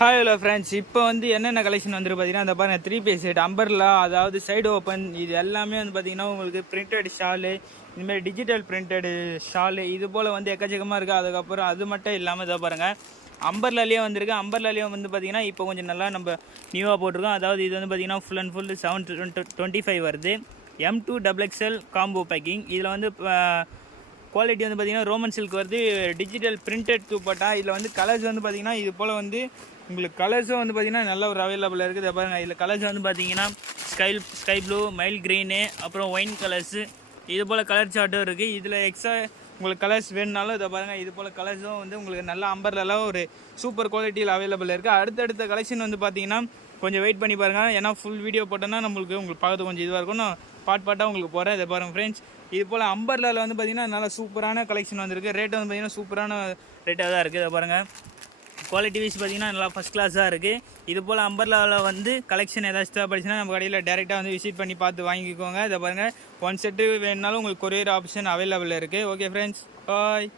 Hi hello friends, இப்போ வந்து என்னென்ன கலெக்ஷன் வந்துருக்கு பார்த்தீங்கன்னா, அந்த பாருங்கள் 3 பீஸ் செட் அம்பர்லா, அதாவது சைடு ஓப்பன், இது எல்லாமே வந்து பார்த்தீங்கன்னா உங்களுக்கு பிரிண்டட் ஷாலு, இதுமாதிரி டிஜிட்டல் பிரிண்டடு ஷாலு, இது போல் வந்து எக்கச்சக்கமாக இருக்குது. அதுக்கப்புறம் அது மட்டும் இல்லாமல் இதை பாருங்கள் அம்பர்லாலேயே வந்திருக்கு. அம்பர்லாலேயே வந்து பார்த்தீங்கன்னா இப்போ கொஞ்சம் நல்லா நம்ம நியூவாக போட்டிருக்கோம். அதாவது இது வந்து பார்த்தீங்கன்னா ஃபுல் அண்ட் ஃபுல் 725 வருது. M2XXL combo packing. இதில் வந்து குவாலிட்டி வந்து பார்த்தீங்கன்னா ரோமன் சில்க் வருது. Digital printed dupatta. இதில் வந்து கலர்ஸ் வந்து பார்த்தீங்கன்னா இது போல் வந்து உங்களுக்கு கலர்ஸும் வந்து பார்த்தீங்கன்னா நல்ல ஒரு அவைலபிளாக இருக்குது. பாருங்கள், இதில் கலர்ஸ் வந்து பார்த்தீங்கன்னா ஸ்கை ப்ளூ, மைல் க்ரீனு, அப்புறம் ஒயின் கலர்ஸு, இது போல் கலர் சார்ட்டும் இருக்குது. இதில் எக்ஸ்ட்ரா உங்களுக்கு கலர்ஸ் வேணுனாலும் இதை பாருங்கள், இது போல் கலர்ஸும் வந்து உங்களுக்கு நல்ல அம்பர்லாம் ஒரு சூப்பர் குவாலிட்டியில் அவைலபிள் இருக்குது. அடுத்தடுத்த கலெக்ஷன் வந்து பார்த்தீங்கன்னா கொஞ்சம் வெயிட் பண்ணி பாருங்கள். ஏன்னா ஃபுல் வீடியோ போட்டோன்னா உங்களுக்கு பார்க்கறது கொஞ்சம் இதுவாக இருக்கும். நான் பாட்டாக உங்களுக்கு போகிறேன். இதை பாருங்கள் ஃப்ரெண்ட்ஸ், இது போல் அம்பர்லாவில் வந்து பார்த்தீங்கன்னா நல்லா சூப்பரான கலெக்ஷன் வந்திருக்கு. ரேட் வந்து பார்த்தீங்கன்னா சூப்பரான ரேட்டாக தான் இருக்குது. இதை பாருங்கள், குவாலிட்டி வைஸ் பார்த்தீங்கன்னா நல்லா ஃபஸ்ட் கிளாஸாக இருக்குது. இது போல் அம்பர்லாவில் வந்து கலெக்ஷன் ஏதாச்சும் தேவைப்படுச்சுன்னா நம்ம கடையில் டேரெக்டாக வந்து விசிட் பண்ணி பார்த்து வாங்கிக்கோங்க. இதை பாருங்கள், 1 செட்டு வேணுனாலும் உங்களுக்கு கொரியர் ஆப்ஷன் அவைலபிள் இருக்குது. ஓகே ஃப்ரெண்ட்ஸ், பாய்.